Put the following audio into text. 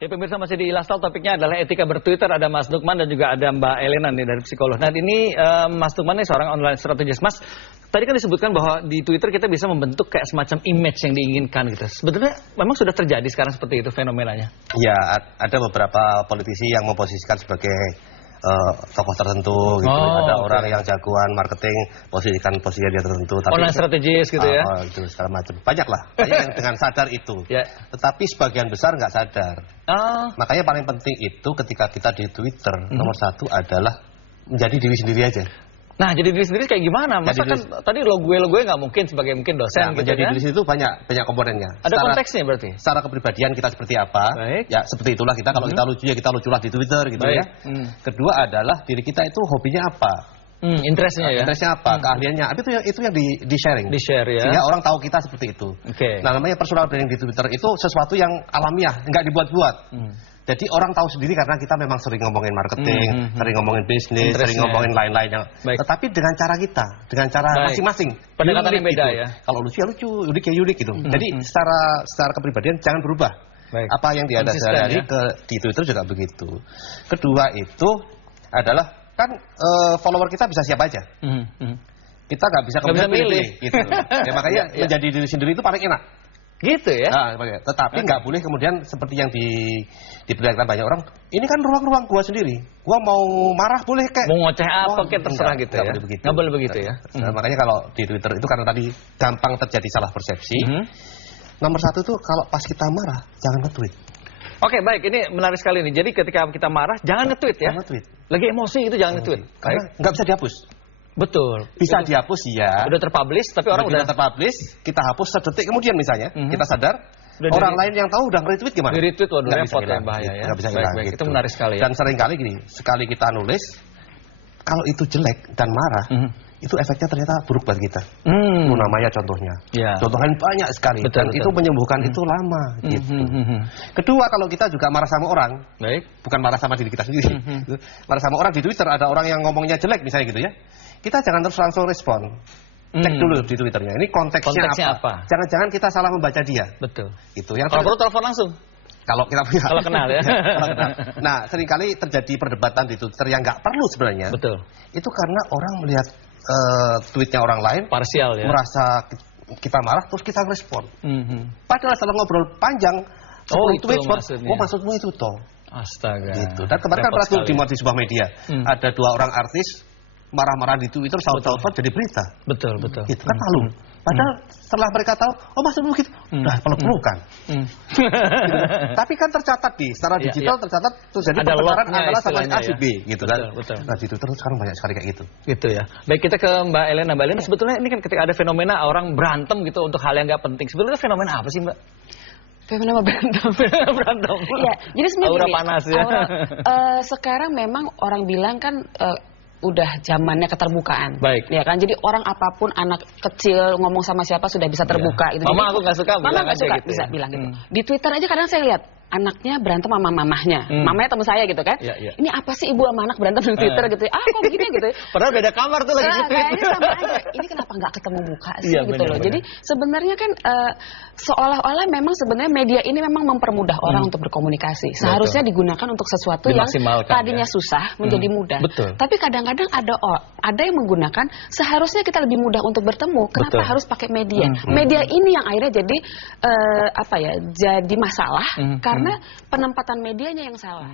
Ya pemirsa, masih di Lifestyle, topiknya adalah etika bertwitter. Ada Mas Nukman dan juga ada Mbak Elena nih dari psikolog. Nah ini Mas Nukman nih seorang online strategist. Mas, tadi kan disebutkan bahwa di Twitter kita bisa membentuk kayak semacam image yang diinginkan gitu. Sebenarnya memang sudah terjadi sekarang seperti itu fenomenanya? Ya, ada beberapa politisi yang memposisikan sebagai tokoh tertentu gitu. Ada orang yang jagoan marketing posisikan posisi dia tertentu. Tapi online strategis gitu ya? Itu segala macam. Banyak yang dengan sadar itu. Tetapi sebagian besar nggak sadar. Makanya paling penting itu ketika kita di Twitter, nomor satu adalah menjadi diri sendiri aja. Nah, jadi diri sendiri kayak gimana? Masa kan tadi lo gue nggak mungkin sebagai mungkin dosen gitu menjadi kan? Diri itu banyak komponennya. Ada konteksnya berarti? Secara kepribadian kita seperti apa? Ya seperti itulah kita. Kalau kita lucu ya kita luculah di Twitter gitu ya. Kedua adalah diri kita itu hobinya apa? Interestnya ya? Interestnya apa? Keahliannya. Itu yang di-sharing. Di-share ya? Sehingga orang tahu kita seperti itu. Nah, namanya personal branding di Twitter itu sesuatu yang alamiah, nggak dibuat-buat. Jadi orang tahu sendiri karena kita memang sering ngomongin marketing, sering ngomongin bisnis, sering ngomongin lain-lain. Tetapi dengan cara kita, dengan cara masing-masing. Pendekatan yang beda ya? Kalau lucu ya lucu, unik ya unik gitu. Jadi secara kepribadian jangan berubah. Apa yang dia ada sehari-hari di Twitter juga begitu. Kedua itu adalah kan follower kita bisa siapa aja. Kita nggak bisa milih. Gitu. Ya, makanya menjadi diri sendiri itu paling enak. Gitu ya? Nah, tetapi nggak boleh kemudian seperti yang diperlihatkan banyak orang. Ini kan ruang-ruang gua sendiri. Gua mau marah boleh kayak. Mau ngoceh apa kayak terserah gitu ya? Nggak boleh begitu ya? Makanya kalau di Twitter itu karena tadi gampang terjadi salah persepsi. Nomor satu tuh kalau pas kita marah jangan nge-tweet. Oke, baik, ini menarik sekali nih. Jadi ketika kita marah jangan nge-tweet ya? Jangan nge-tweet. Lagi emosi itu jangan nge-tweet. Karena nggak bisa dihapus. Betul. Bisa dihapus ya. Udah terpublish, tapi orang udah terpublish, kita hapus sedetik kemudian misalnya, kita sadar, orang lain yang tahu udah nge-retweet gimana? Di-retweet waduh repot ya, bahaya ya. Nggak bisa hilang. Baik, itu menarik sekali ya. Dan seringkali gini, sekali kita nulis, kalau itu jelek dan marah, itu efeknya ternyata buruk buat kita. Itu namanya contohnya. Contohnya banyak sekali. Dan itu menyembuhkan itu lama. Gitu. Kedua, kalau kita juga marah sama orang, bukan marah sama diri kita sendiri, marah sama orang di Twitter, ada orang yang ngomongnya jelek misalnya gitu ya, kita jangan terus langsung respon. Cek dulu di Twitternya. Ini konteksnya apa? Jangan-jangan kita salah membaca dia. Betul. Itu. Yang kalau perlu telepon langsung. Kalau kita punya. Kalau kenal ya. Nah, seringkali terjadi perdebatan di Twitter yang nggak perlu sebenarnya. Betul. Itu karena orang melihat tweetnya orang lain, parsial ya. Merasa kita marah terus kita respon. Padahal setelah ngobrol panjang, tweet, maksudmu itu toh. Astaga. Gitu. Dan kemarin kan pernah dimuat di sebuah media. Ada dua orang artis marah-marah di Twitter, saut-sautan jadi berita. Betul. Gitu kan malu. Padahal setelah mereka tahu, maksudmu gitu, udah peluk-pelukan. Gitu. Tapi kan tercatat secara digital tercatat terjadi pertukaran antara sama A si B, gitu kan. Nah di Twitter sekarang banyak sekali kayak gitu. Gitu ya. Baik, kita ke Mbak Elena. Mbak Elena, sebetulnya ini kan ketika ada fenomena orang berantem gitu untuk hal yang nggak penting. Sebetulnya fenomena apa sih, Mbak? Fenomena berantem. Iya, jadi sebenarnya aura panas ya. Sekarang memang orang bilang kan udah zamannya keterbukaan. Baik. Ya kan, jadi orang apapun, anak kecil ngomong sama siapa sudah bisa terbuka. Gitu. Mama aku nggak suka, mama nggak suka, gitu bisa bilang gitu. Di Twitter aja kadang saya lihat anaknya berantem sama mamahnya, mamanya teman saya gitu kan. Ini apa sih ibu sama anak berantem di Twitter gitu? Kok begini gitu? Padahal beda kamar tuh lagi gitu. Kayaknya sama aja. Ini kenapa nggak ketemu muka sih gitu loh. Jadi sebenarnya kan seolah-olah memang sebenarnya media ini memang mempermudah orang untuk berkomunikasi. Seharusnya digunakan untuk sesuatu yang tadinya susah menjadi mudah. Tapi kadang-kadang ada yang menggunakan seharusnya kita lebih mudah untuk bertemu. Kenapa harus pakai media? Media ini yang akhirnya jadi jadi masalah karena penempatan medianya yang salah.